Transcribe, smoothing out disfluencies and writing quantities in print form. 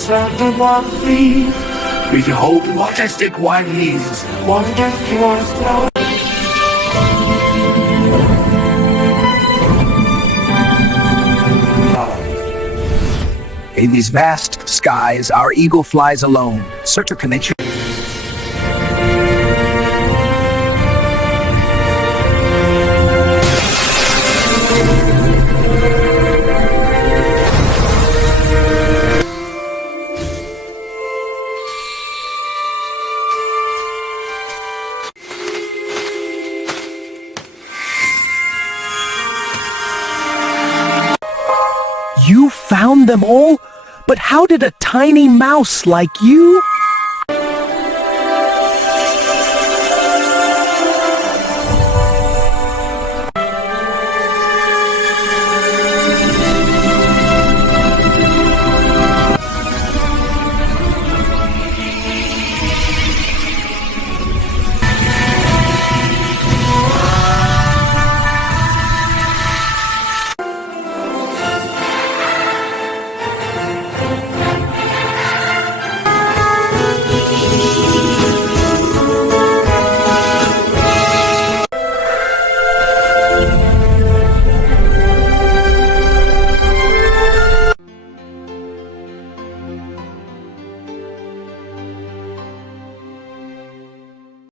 Santa Barbie. With your hope and majestic wings, wonder yours now. In these vast skies, our eagle flies alone. Search a connection. You found them all? But how did a tiny mouse like you?